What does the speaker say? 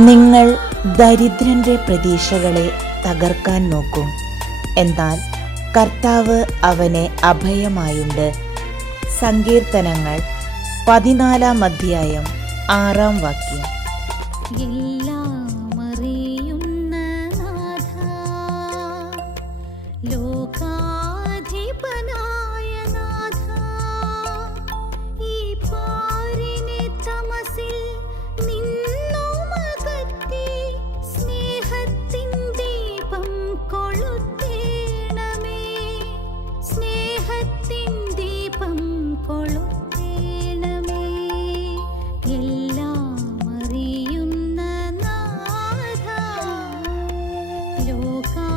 നിങ്ങൾ ദരിദ്രന്റെ പ്രതീക്ഷകളെ തകർക്കാൻ നോക്കും. എന്നാൽ കർത്താവ് അവനെ അഭയമായുണ്ട്. സങ്കീർത്തനങ്ങൾ പതിനാലാം അധ്യായം ആറാം വാക്യം. Lucas.